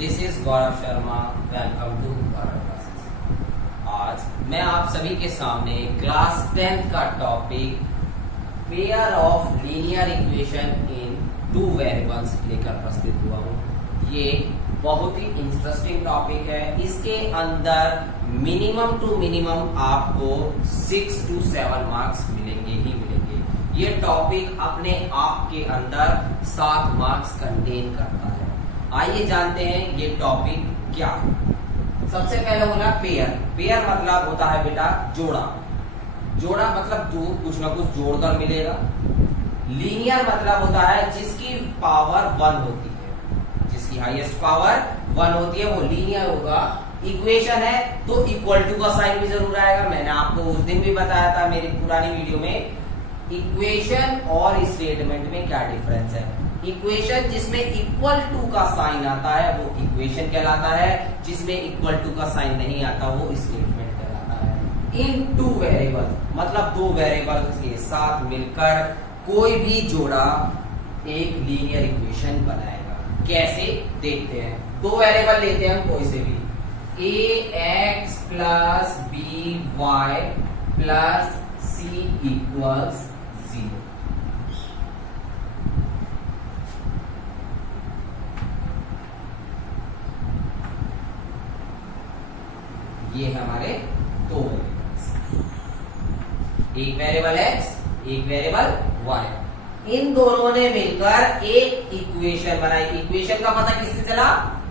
This is Gaurav Sharma. Welcome to Gaurav classes. आज मैं आप सभी के सामने क्लास 10th का topic pair of linear equation in two variables लेकर प्रस्तुत हुआ हूँ। ये बहुत ही इंटरेस्टिंग टॉपिक है। इसके अंदर मिनिमम टू मिनिमम आपको 6 to 7 मार्क्स मिलेंगे ही मिलेंगे। ये टॉपिक अपने आप के अंदर 7 मार्क्स कंटेन करता है। आइए जानते हैं ये टॉपिक क्या है। सबसे पहले बोला पेयर। पेयर मतलब होता है बेटा जोड़ा। जोड़ा मतलब दो कुछ ना कुछ जोड़कर मिलेगा। लीनियर मतलब होता है जिसकी पावर 1 होती है, जिसकी हाईएस्ट पावर 1 होती है वो लीनियर होगा। इक्वेशन है तो इक्वल टू का साइन भी जरूर आएगा। मैंने आपको उस दिन भी बताया था मेरी पुरानी वीडियो में इक्वेशन और स्टेटमेंट में क्या डिफरेंस है। इक्वेशन जिसमें इक्वल टू का साइन आता है वो इक्वेशन कहलाता है, जिसमें इक्वल टू का साइन नहीं आता वो स्टेटमेंट कहलाता है। इन टू वेरिएबल मतलब दो वेरिएबल के साथ मिलकर कोई भी जोड़ा एक लीनियर इक्वेशन बनाएगा। कैसे देखते हैं। दो वेरिएबल लेते हैं हम कोई से भी, ax plus by plus c equals 0। ये है हमारे दो वेरिएबल्स, एक वेरिएबल x एक वेरिएबल y। इन दोनों ने मिलकर एक इक्वेशन बनाई। इक्वेशन का पता किससे चला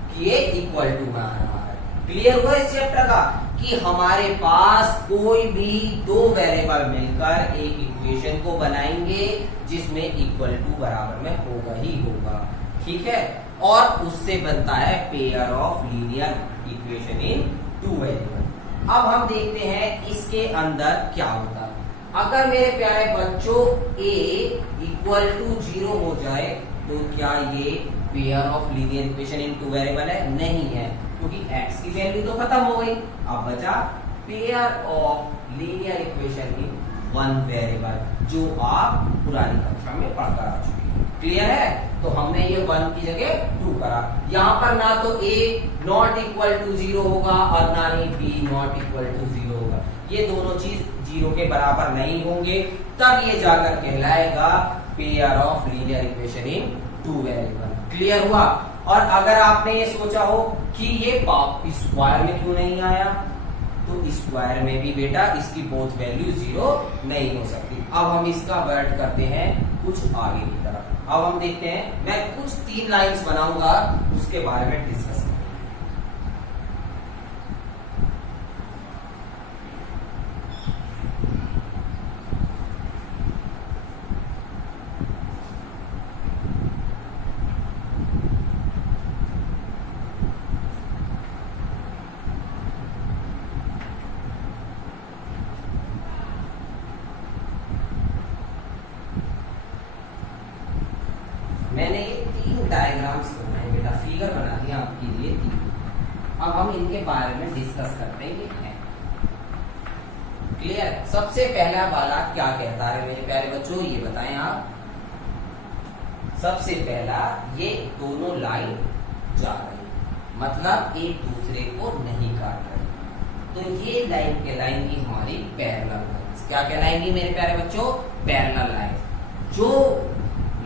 कि ये इक्वल टू बना रहा है। क्लियर हुआ इस चैप्टर का कि हमारे पास कोई भी दो वेरिएबल मिलकर एक इक्वेशन को बनाएंगे जिसमें इक्वल टू बराबर में होगा ही होगा। ठीक है, और उससे बनता है pair of linear equation in two variable. अब हम देखते हैं इसके अंदर क्या होता है। अगर मेरे प्यारे बच्चों a इक्वल टू 0 हो जाए तो क्या ये pair of linear equation in two variable है? नहीं है, क्योंकि x की वैल्यू तो खत्म हो गई। अब बचा pair of linear equation in one variable, जो आप पुरानी कक्षा में पढ़कर आ चुके हैं। क्लियर है? तो हमने ये 1 की जगह 2 करा। यहाँ पर ना तो a नॉट इक्वल टू 0 होगा और ना ही b नॉट इक्वल टू 0 होगा। ये दोनों चीज 0 के बराबर नहीं होंगे, तब ये जाकर कहलाएगा pair of linear equation in two variable. Clear हुआ? और अगर आपने ये सोचा हो कि ये स्क्वायर में क्यों नहीं आया, तो स्क्वायर में भी बेटा इसकी बोथ वैल्यू 0 नहीं हो सकती। अब हम इसका वर्ड करते हैं कुछ आगे की तरफ। अब हम देखते हैं, मैं कुछ 3 लाइंस बनाऊंगा, उसके बारे में डिस्कस करेंगे। मैंने ये 3 डायग्राम्स बनाए बेटा, फिगर बना दिया आपके लिए 3। अब हम इनके बारे में डिस्कस करते हैं। क्लियर? सबसे पहला वाला क्या कहता है मेरे प्यारे बच्चों, ये बताएं आप। सबसे पहला, ये दोनों लाइन जा रही, मतलब एक दूसरे को नहीं काट रही, तो ये लाइन कहलाएंगी हमारी पैरेलल लाइंस। क्या कहलाएंगी मेरे प्यारे बच्चों? Parallel lines. जो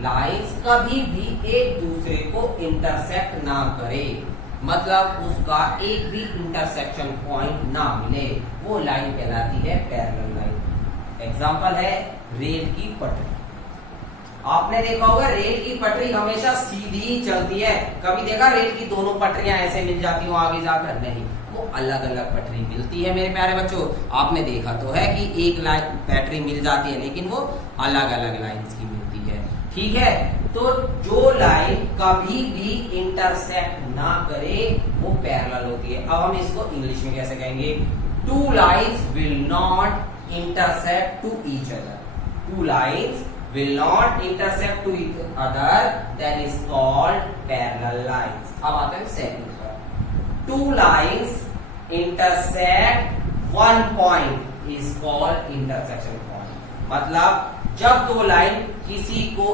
लाइंस कभी भी एक दूसरे को इंटरसेक्ट ना करे, मतलब उसका एक भी इंटरसेक्शन पॉइंट ना मिले, वो लाइन कहलाती है पैरेलल लाइन। एग्जांपल है रेल की पटरी। आपने देखा होगा रेल की पटरी हमेशा सीधी ही चलती है। कभी देखा रेल की दोनों पटरियां ऐसे मिल जाती हो आगे जाकर? नहीं, वो अलग अलग पटरी मिलती है मेरे प्यारे बच्चों। आपने देखा तो है कि एक लाइन पटरी मिल जाती है, लेकिन वो अलग अलग लाइंस की मिलती है। ठीक है, तो जो लाइन कभी भी इंटरसेक्ट ना करे वो पैरेलल होती है। अब हम इसको इंग्लिश में कैसे कहेंगे? Two lines will not intersect to each other. Two lines will not intersect to each other, that is called parallel lines. अब आते हैं सेकंड पर। Two lines intersect one point is called intersection point। मतलब जब दो line किसी को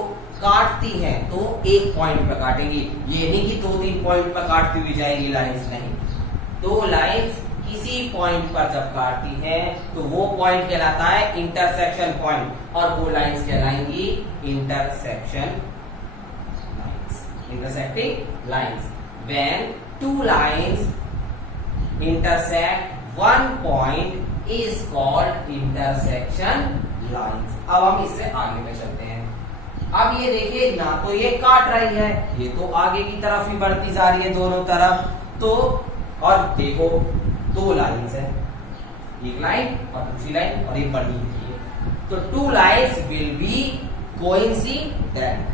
काटती हैं तो एक पॉइंट पर काटेंगी, ये नहीं कि 2-3 पॉइंट पर काटती हुई जाएगी लाइंस, नहीं। दो लाइंस किसी पॉइंट पर जब काटती है तो वो पॉइंट कहलाता है इंटरसेक्शन पॉइंट, और वो लाइंस कहलाएंगी intersection lines, intersecting lines. When two lines intersect one point is called intersection lines. अब हम इससे आगे में चलते हैं। अब ये देखिए, ना तो ये काट रही है, ये तो आगे की तरफ ही बढ़ती जा रही है दोनों तरफ, तो और देखो दो लाइंस है, एक लाइन और दूसरी लाइन, और एक बढ़ी हुई है, तो to lines will be coincident,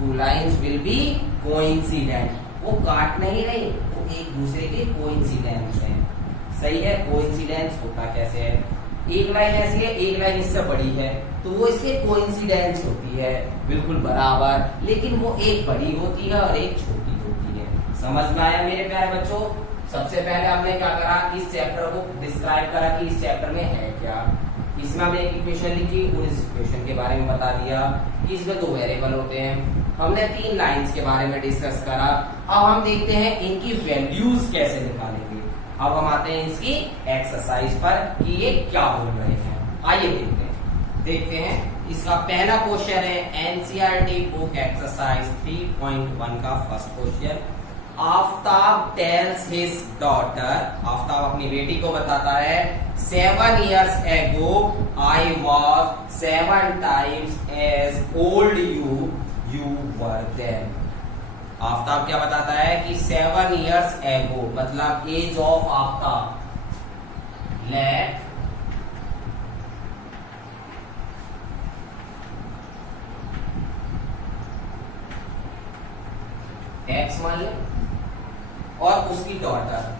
to lines will be coincident. वो काट नहीं रही, वो एक दूसरे के कोइंसिडेंस है। सही है, कोइंसिडेंस होता कैसे है, एक लाइन ऐसी है, एक लाइन इससे बड़ी है, तो वो इसके कोइंसिडेंस होती है बिल्कुल बराबर, लेकिन वो एक बड़ी होती है और एक छोटी होती है। समझ में आया मेरे प्यारे बच्चों? सबसे पहले हमने क्या करा, इस चैप्टर को डिस्क्राइब करा कि इस चैप्टर में है क्या। इसमें हमने एक इक्वेशन लिखी और इस इक्वेशन के बारे में बता दिया कि इसमें दो वेरिएबल होते हैं। हमने 3 लाइंस के बारे में डिस्कस करा। अब हम देखते हैं इनकी वैल्यूज कैसे निकालेंगे। अब हम आते हैं इसकी एक्सरसाइज पर कि ये क्या बोल रहे हैं। आइए देखते हैं। इसका पहला क्वेश्चन है एनसीईआरटी बुक एक्सरसाइज 3.1 का first question. Aftab tales his daughter, Aftab अपनी बेटी को बताता है 7 years ago I was 7 times as old you were then। Aftab क्या बताता है कि 7 years ago मतलब age of Aftab, let x मान लो और उसकी डॉटर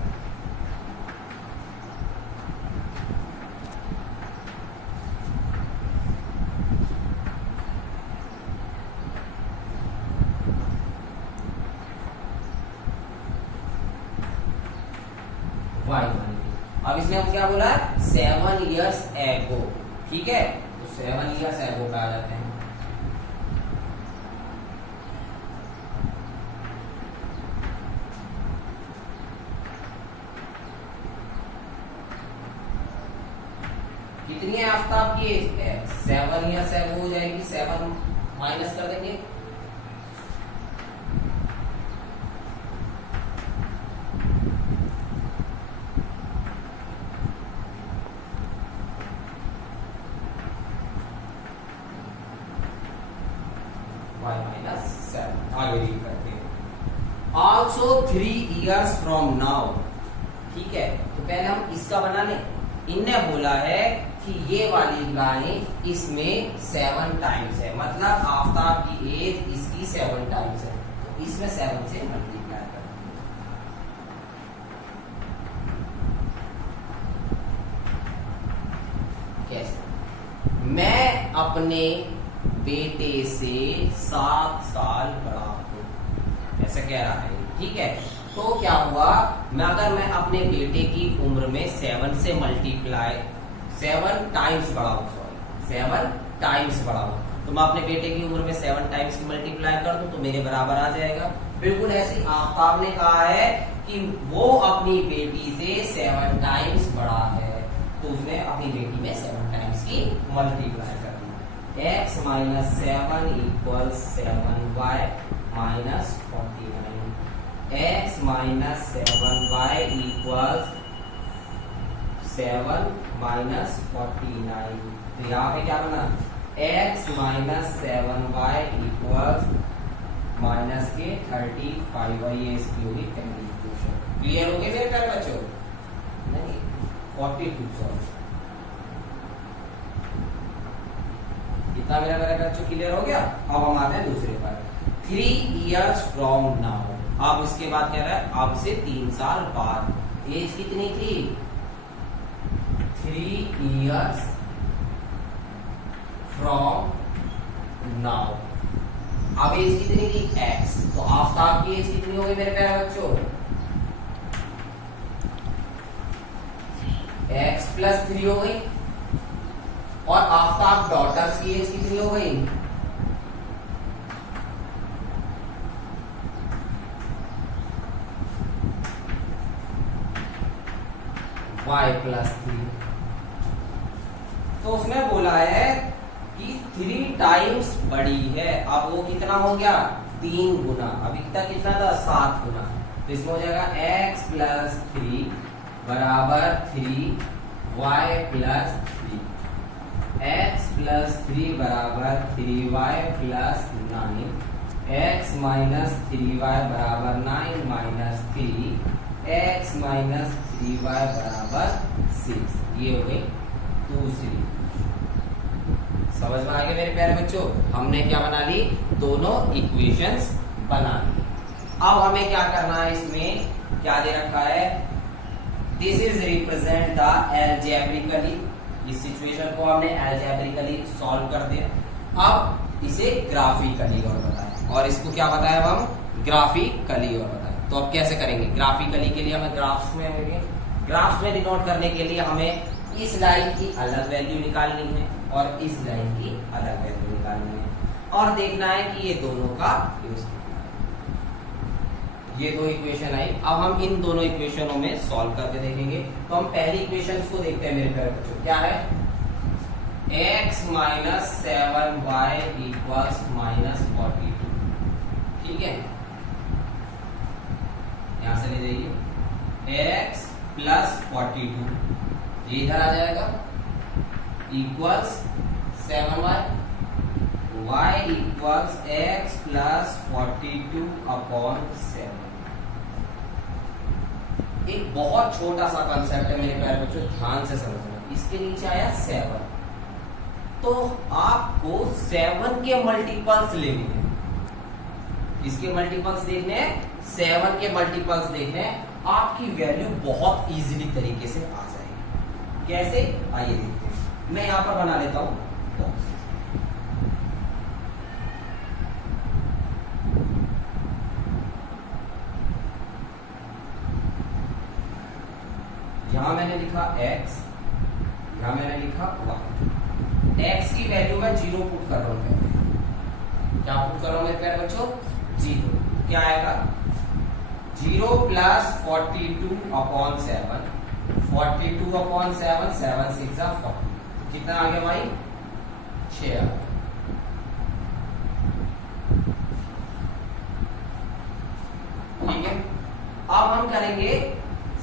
वाई मान ली। अब इसने हम क्या बोला, 7 years ago, ठीक है, तो 7 years ago पे आ जाते हैं। कितनी है आफ्ताब की एज, 7 years ago हो जाएगी, 7 माइनस कर देंगे, आगे रीड करते हैं। ऑल्सो 3 years from now, ठीक है, तो पहले हम इसका बना लें। इनने बोला है कि ये वाली लाइन इसमें 7 टाइम्स है, मतलब आफ्ताब की एज इसकी 7 टाइम्स है, तो इसमें 7 से मल्टीप्लाई कर। कैसे? मैं अपने बेटे से 7 साल बड़ा हूं, ऐसा कह रहा है, ठीक है। तो क्या हुआ, अगर मैं अपने बेटे की उम्र में 7 से मल्टीप्लाई 7 टाइम्स बढ़ाऊं, सॉरी 7 टाइम्स बढ़ाऊं, तो मैं अपने बेटे की उम्र में 7 टाइम्स की मल्टीप्लाई कर दूं तो मेरे बराबर आ जाएगा। बिल्कुल ऐसे आफ्ताब ने कहा है कि वो अपनी बेटी से 7 टाइम्स बड़ा है, तो उसने अपनी बेटी में 7 टाइम्स की मल्टीप्लाई कर दी। x minus 7 equals 7y minus 49, x minus 7y equals 7 minus 49, तो यहाँ पे क्या बना, x minus 7y equals minus के 35, और ये इसकी होगी पहली इक्वेशन। क्लियर हो गए मेरे प्यारे बच्चों? नहीं, 42 सॉरी, इतना मेरा मेरा बच्चों क्लियर हो गया। अब हम आते हैं दूसरे पर, 3 years from now। अब इसके बाद क्या रहा है, अब से 3 साल बाद। एज कितनी थी, 3 years from now। अब एज कितनी थी, x, तो आफ्ताब की एज कितनी हो गई मेरे प्यारे बच्चों, x plus 3 हो गई, और आफ्ताब डॉटर्स की एज कितनी हो गई, y प्लस 3। तो उसमें बोला है कि 3 टाइम्स बड़ी है। अब वो कितना हो गया, 3 गुना। अभी कितना था, 7 गुना। तो इसमें हो जाएगा x प्लस 3 बराबर 3y प्लस 3। x प्लस 3 बराबर 3y plus 9। x minus 3y बराबर 9 माइनस 3। x माइनस 3y बराबर 6। ये हो गई दूसरी। समझ में आ गया मेरे प्यारे बच्चों? हमने क्या बना ली, दोनों इक्वेशंस बना ली। अब हमें क्या करना है, इसमें क्या दे रखा है, this is represent the algebraically. इस सिचुएशन को हमने एल्जेब्रिकली सॉल्व कर दिया। अब इसे ग्राफिकली और बताएं, और इसको क्या बताया हम, ग्राफिकली और बताएं। तो अब कैसे करेंगे, ग्राफिकली के लिए हमें ग्राफ्स में आएंगे। ग्राफ्स में डिनोट करने के लिए हमें इस लाइन की अलग वैल्यू निकालनी है और इस लाइन की अलग वैल्यू निकालनी है, और देखना है कि ये दोनों का यूज। ये दो इक्वेशन आई। अब हम इन दोनों इक्वेशनों में सॉल्व करके देखेंगे। तो हम पहली इक्वेशन को देखते हैं मेरे प्यारे बच्चों। क्या है, x minus 7y equals minus 42। ठीक है, यहां से ले जाइए, x प्लस 42 ये इधर आ जाएगा, equals 7y, y equals x plus 42 upon 7। एक बहुत छोटा सा कंसेप्ट है मेरे प्यारे बच्चों, ध्यान से समझना। इसके नीचे आया 7, तो आपको 7 के मल्टीपल्स लेने हैं। किसके मल्टीपल्स देखने हैं, 7 के मल्टीपल्स देखने हैं। आपकी वैल्यू बहुत इजीली तरीके से आ जाएगी। कैसे, आइए देखते हैं। मैं यहां पर बना लेता हूं बॉक्स। यहां मैंने लिखा x, यहां मैंने लिखा y। x की वैल्यू में 0 पुट कर रहा हूं। क्या पुट कर रहा हूं मेरे प्यारे बच्चों, 0। क्या आएगा, 0 प्लस 42 अपॉन 7। 42 अपॉन 7, 7 6 40। कितना आ गया भाई, 6 आ गया। ठीक है, अब हम करेंगे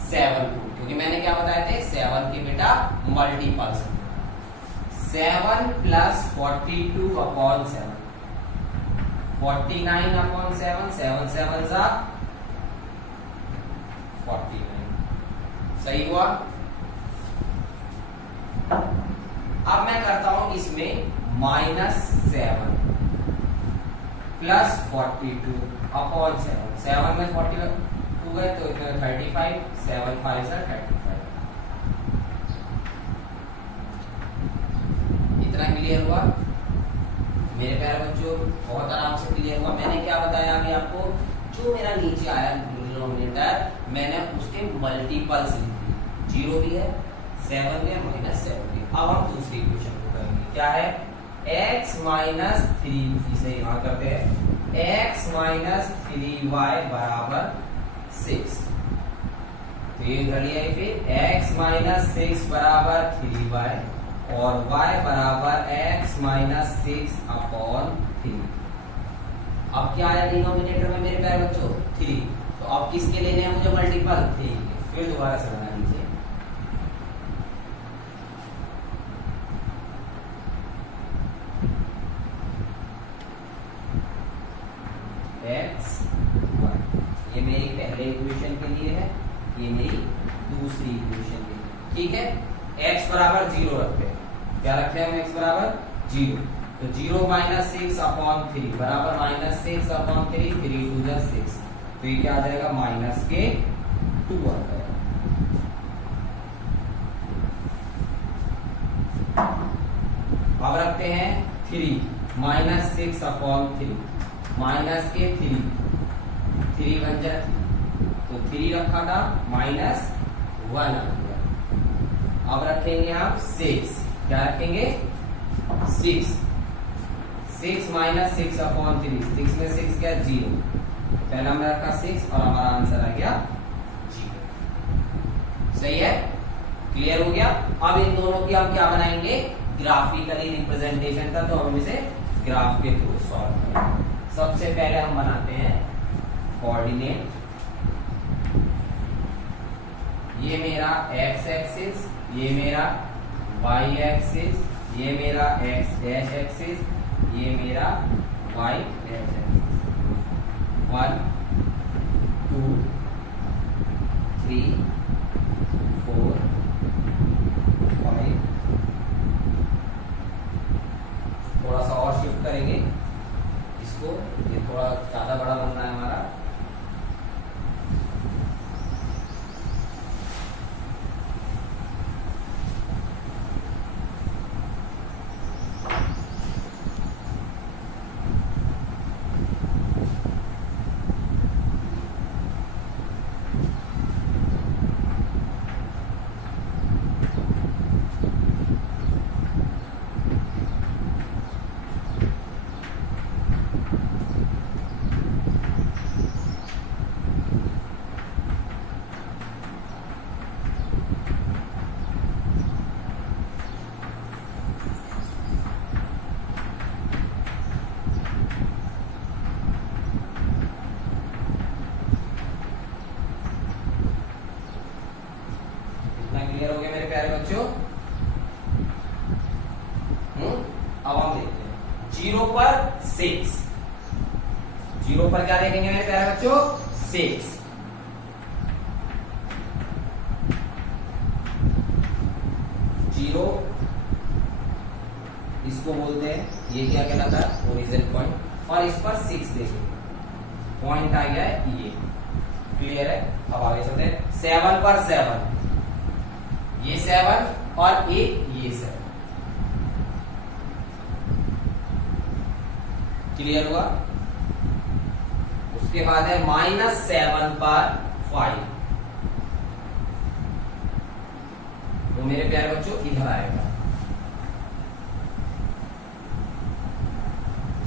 7 को, क्योंकि मैंने क्या बताए थे, 7 के बेटा मल्टीपल्स। 7 प्लस 42 अपॉन 7, 49 अपॉन 7, 7 7 जा 49। सही हुआ। अब मैं करता हूं इसमें -7 प्लस 42 अपॉन 7। 7 में 42 गए तो 35, 7 5 जा 35। इतना क्लियर हुआ मेरे प्यारे बच्चों, बहुत आराम से क्लियर हुआ। मैंने क्या बताया अभी आपको, जो मेरा नीचे आया डिनोमिनेटर, मैंने उसके मल्टीपल्स लिख दिए। 0 भी है, 7 भी है, -7 भी। अब हम दूसरी इक्वेशन को करेंगे। क्या है, x माइनस 3, इसे यहां करते हैं, x माइनस 3y बराबर 6। तो ये कर लिया है। फिर x माइनस 6 बराबर 3y और y बराबर x माइनस 6 अपॉन 3। अब क्या आया डिनोमिनेटर में मेरे प्यारे बच्चों, 3। तो अब किसके लेने हैं मुझे मल्टीपल, 3 के। फिर दोबारा से बना लीजिए, x y। ये मेरी पहले इक्वेशन के लिए है, ये मेरी दूसरी इक्वेशन के लिए। ठीक है, x बराबर 0 रखते हैं। क्या रखते हैं हम, x बराबर 0। तो 0 माइनस 6 अपॉन 3 बराबर -6 अपॉन 3, 3 2 जा 6। तो ये क्या आ जाएगा, -2 आ जाएगा। अब रखते हैं 3, -6 अपॉन 3, -3, 3 बन जाए, तो 3 रखा था, -1 आ गया। अब रखेंगे हम 6, क्या रखेंगे, 6। 6 माइनस 6 अपॉन 3, 6 में 6 क्या, 0। पहला हमने रखा 6 और हमारा आंसर आ गया 0। सही है। क्लियर हो गया। अब इन दोनों की हम क्या बनाएंगे, ग्राफिकली रिप्रेजेंटेशन का, तो हम इसे ग्राफ के थ्रू सॉल्व करेंगे। सबसे पहले हम बनाते हैं कोऑर्डिनेट। ये मेरा x एक्सिस, ये मेरा y एक्सिस, ये मेरा x डैश एक्सिस, ये मेरा y डैश एक्सिस। 1 2 3 4 5। थोड़ा सा और शिफ्ट करेंगे इसको, ये थोड़ा ज्यादा बड़ा बनना है हमारा। क्लियर हो गया मेरे प्यारे बच्चों? अब हम देखते हैं 0 पर 6। 0 पर क्या देखेंगे मेरे प्यारे बच्चों? 6। 0 इसको बोलते हैं, ये क्या कहलाता है? Origin point. और इस पर 6 देखेंगे, पॉइंट आ गया है ये। क्लियर है? अब आगे चलते हैं 7 पर 7। ये 7 और एक ये 7। क्लियर हुआ? उसके बाद है -7 पर 5। वो मेरे प्यारे बच्चों इधर आएगा।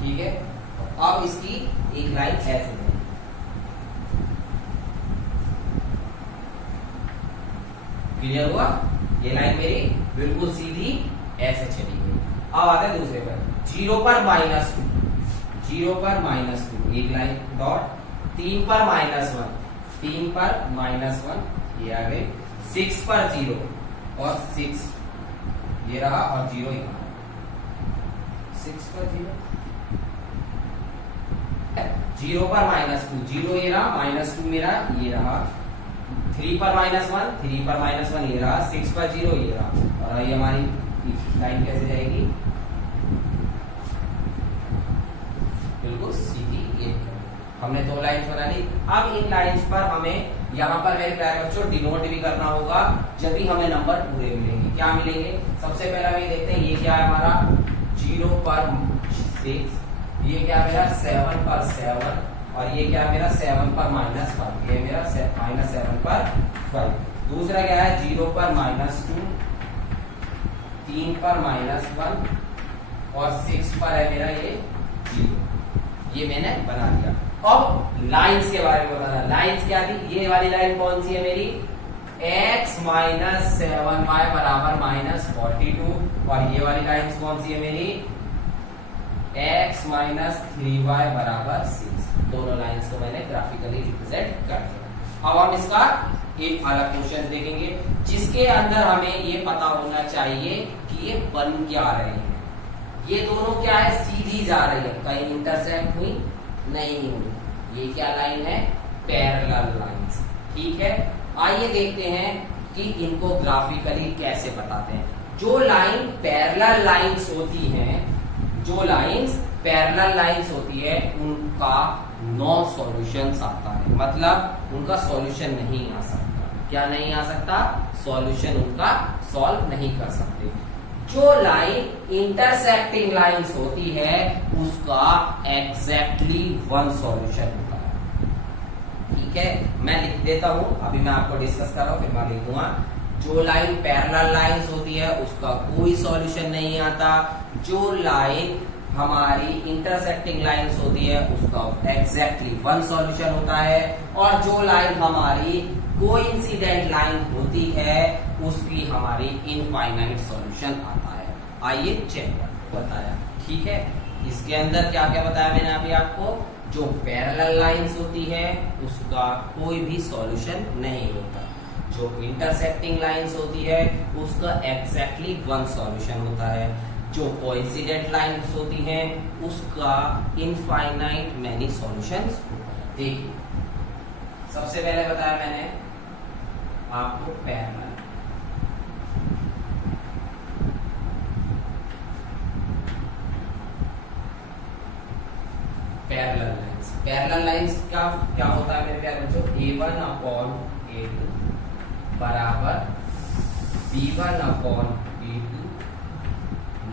ठीक है, अब इसकी एक लाइन ऐसे है। क्लियर हुआ? ये लाइन मेरी बिल्कुल सीधी ऐसे चली गई। अब आते हैं दूसरे पर 0 पर -2। 0 पर -2 एक लाइन डॉट। 3 पर -1, 3 पर -1 ये आ गए। 6 पर 0 और 6 ये रहा और 0 यहाँ। 6 पर 0 0 पर -2 0 ये रहा, -2 मेरा ये रहा। 3 पर -1 3 पर -1 ये रहा। 6 पर 0 ये रहा। और ये हमारी लाइन कैसे जाएगी? बिल्कुल सीधी ये। हमने 2 लाइन्स बना ली। अब इन लाइन्स पर हमें यहाँ पर मेरे प्यारे बच्चों डिनोट भी करना होगा जब भी हमें नंबर पूरे मिलेंगे। क्या मिलेंगे? सबसे पहले हम ये देखते हैं, ये क्या है हमारा 0 पर 6। ये क्या मेरा 7 पर 7 और ये क्या मेरा 7 पर -1। ये मेरा -7 पर 5। दूसरा क्या है 0 पर -2, 3 पर -1 और 6 पर है मेरा ये 0। ये मैंने बना दिया। अब लाइंस के बारे में बताना। लाइंस क्या थी? ये वाली लाइन कौन सी है मेरी? x - 7y बराबर -42। और ये वाली लाइन कौन सी है मेरी? x - 3y बराबर 6। दोनों लाइंस को मैंने ग्राफिकली रिप्रेजेंट कर दिया। अब हम इसका एक अलग क्वेश्चन देखेंगे जिसके अंदर हमें ये पता होना चाहिए कि ये बन क्या रहे हैं। ये दोनों क्या है? सीधी जा रही है, कहीं इंटरसेक्ट हुई नहीं हुई। ये क्या लाइन है? Parallel lines. ठीक है, आइए देखते हैं कि इनको ग्राफिकली कैसे बताते हैं। जो लाइन पैरेलल लाइंस होती हैं, जो लाइंस पैरेलल लाइंस होती है उनका नो सॉल्यूशंस आता है, मतलब उनका सॉल्यूशन नहीं आ सकता। क्या नहीं आ सकता? सॉल्यूशन उनका सॉल्व नहीं कर सकते। जो लाइन इंटरसेक्टिंग लाइंस होती है उसका एग्जैक्टली 1 सॉल्यूशन होता है। ठीक है, मैं लिख देता हूं, अभी मैं आपको डिस्कस कर रहा हूं, फिर मैं लिख दूंगा। जो लाइन पैरेलल लाइंस होती है उसका कोई सॉल्यूशन नहीं आता। जो लाइन हमारी इंटरसेक्टिंग लाइंस होती है उसका एग्जैक्टली वन सॉल्यूशन होता है, और जो लाइन हमारी कोइंसिडेंट लाइन होती है उसकी हमारी इनफाइनाइट सॉल्यूशन आता है। आइए चेक बताया, ठीक है। इसके अंदर क्या क्या बताया मैंने अभी आपको, जो पैरेलल लाइंस होती है उसका कोई भी सॉल्यूशन नहीं होता, जो इंटरसेक्टिंग लाइंस होती है उसका एग्जैक्टली वन सॉल्यूशन होता है, जो कोइंसिडेंट लाइंस होती हैं उसका इनफाइनाइट मैनी सॉल्यूशंस होता है। देखिए सबसे पहले बताया मैंने आपको पैरेलल, पैरेलल लाइंस का क्या होता है मेरे प्यारे बच्चों, A1 अपॉन A2 बराबर B1 upon B2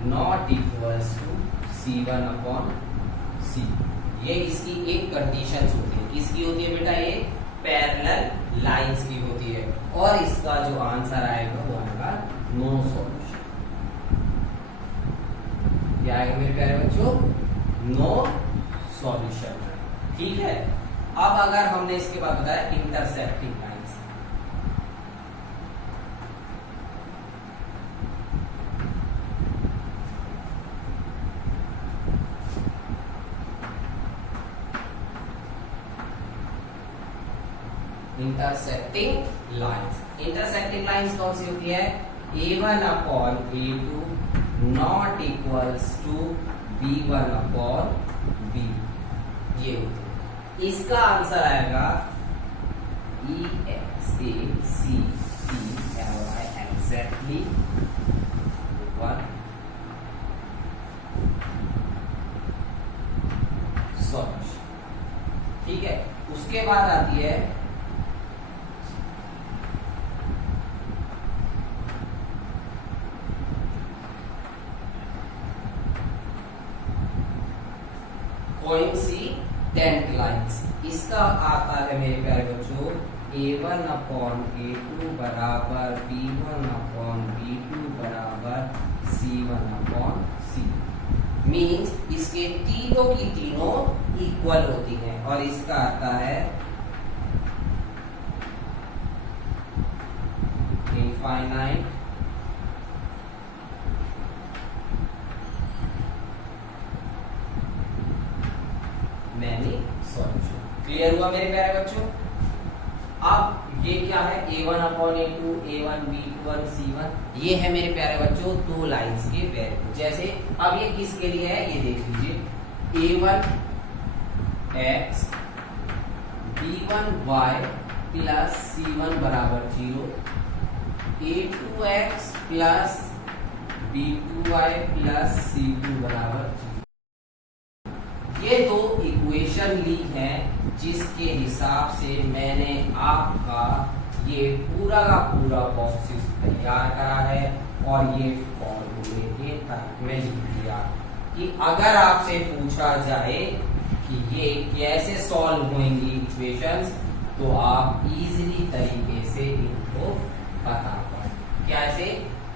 not equals to C1 upon C। ये इसकी एक कंडीशन होती है, किसकी होती है बेटा, ये पैरेलल लाइंस की होती है, और इसका जो आंसर आएगा वो आएगा नो सॉल्यूशन। क्या आएगा मेरे प्यारे बच्चों, नो सॉल्यूशन, ठीक है। अब अगर हमने इसके बाद बताया इंटरसेक्टिंग लाइंस, इंटरसेक्टिंग लाइंस कौन सी होती है, A1 upon A2 not equals to B1 upon B, ये होती है। इसका आंसर आएगा EXACTLY एग्जैक्टली वन सॉल्यूशन, ठीक है। उसके बाद आती है कोइंसिडेंट लाइंस, इसका आता है मेरे प्यारे बच्चों A1 अपॉन A2 बराबर B1 अपॉन B2 बराबर C1 अपॉन C। मीन्स इसके तीनों की तीनों इक्वल होती हैं, और इसका आता है इनफाइनाइट मैनी सॉल्यूशन। क्लियर हुआ मेरे प्यारे बच्चों। अब ये क्या है, A1 upon A2 A1 B1 C1, ये है मेरे प्यारे बच्चों दो लाइंस के वेरिएबल। जैसे अब ये किसके लिए है ये देख लीजिए, A1 x B1 y plus C1 बराबर 0, A2 x plus B2 y plus C2 बराबर 0। ये दो इक्वेशन ली हैं जिसके हिसाब से मैंने आपका ये पूरा का पूरा बॉक्सेस तैयार करा है, और ये फॉर्मूले के टाइप में लिख दिया कि अगर आपसे पूछा जाए कि ये कैसे सॉल्व होंगी इक्वेशंस, तो आप इजीली तरीके से इनको बता पाए। कैसे,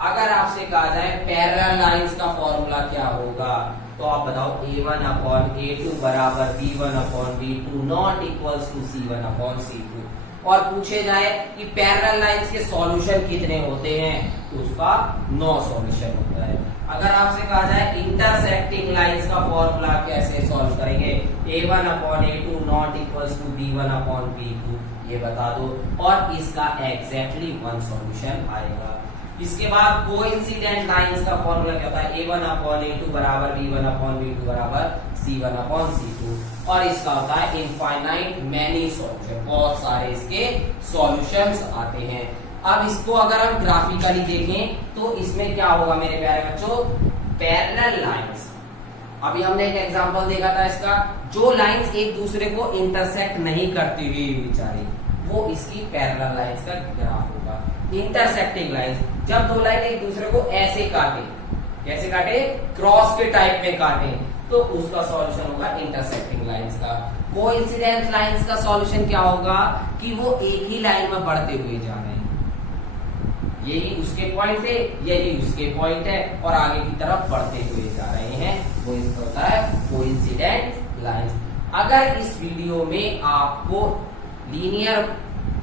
अगर आपसे कहा जाए पैरेलल लाइंस का फॉर्मूला क्या होगा, तो आप बताओ A1 अपॉन A2 बराबर B1 upon B2 not equals to C1 upon C2, और पूछे जाए कि पैरेलल लाइंस के सॉल्यूशन कितने होते हैं, तो उसका 9 सॉल्यूशन होता है। अगर आपसे कहा जाए इंटरसेक्टिंग लाइंस का फॉर्मूला कैसे सॉल्व करेंगे, A1 upon A2 not equals to B1 upon B2, ये बता दो, और इसका एग्जैक्टली 1 सॉल्यूशन आएगा। इसके बाद कोइंसिडेंट लाइंस का फॉर्मूला क्या होता है, A1 अपॉन A2 बराबर B1 अपॉन B2 बराबर C1 अपॉन C2, और इसका होता है इनफाइनाइट मैनी सॉल्यूशन, बहुत सारे इसके सॉल्यूशंस आते हैं। अब इसको अगर हम ग्राफिकली देखें तो इसमें क्या होगा मेरे प्यारे बच्चों, पैरेलल लाइंस, अभी हमने एक एग्जांपल देखा था इसका, जो लाइंस एक दूसरे को इंटरसेक्ट नहीं करती हुई बेचारी, वो इसकी पैरेलल लाइंस का ग्राफ होगा। इंटरसेक्टिंग लाइंस, जब दो लाइन एक दूसरे को ऐसे काटे, कैसे काटे, क्रॉस के टाइप में काटे, तो उसका सॉल्यूशन होगा इंटरसेक्टिंग लाइंस का। कोइंसिडेंट लाइंस का सॉल्यूशन क्या होगा कि वो एक ही लाइन में बढ़ते हुए जा रहे हैं, यही उसके पॉइंट थे, यही उसके पॉइंट है, और आगे की तरफ बढ़ते हुए जा रहे हैं, वो इसका होता है कोइंसिडेंट लाइंस। अगर इस वीडियो में आपको linear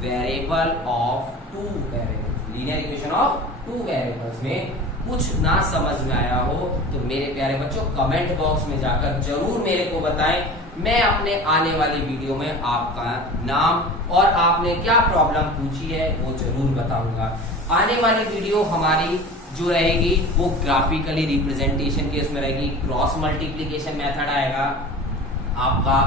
variable of two variables, linear equation of two variables में कुछ ना समझ में आया हो तो मेरे प्यारे बच्चों कमेंट बॉक्स में जाकर जरूर मेरे को बताएं। मैं अपने आने वाली वीडियो में आपका नाम और आपने क्या प्रॉब्लम पूछी है वो जरूर बताऊंगा। आने वाली वीडियो हमारी जो रहेगी वो ग्राफिकली रिप्रेजेंटेशन के उसमें रहेगी। क्रॉस मल्टीप्लीकेशन मेथड आएगा आपका,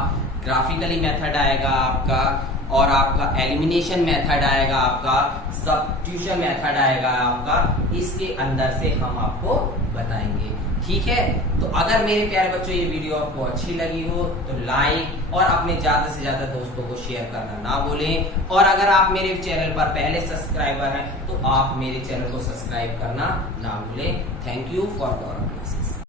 ग्राफिकली मेथड आएगा आपका, और आपका एलिमिनेशन मेथड आएगा आपका, सब्स्टिट्यूशन मेथड आएगा आपका। इसके अंदर से हम आपको बताएंगे, ठीक है। तो अगर मेरे प्यारे बच्चों ये वीडियो आपको अच्छी लगी हो तो लाइक और अपने ज्यादा से ज्यादा दोस्तों को शेयर करना ना भूलें। और अगर आप मेरे चैनल पर पहले सब्सक्राइबर हैं तो आप मेरे चैनल को सब्सक्राइब करना ना भूलें। Thank you for your classes.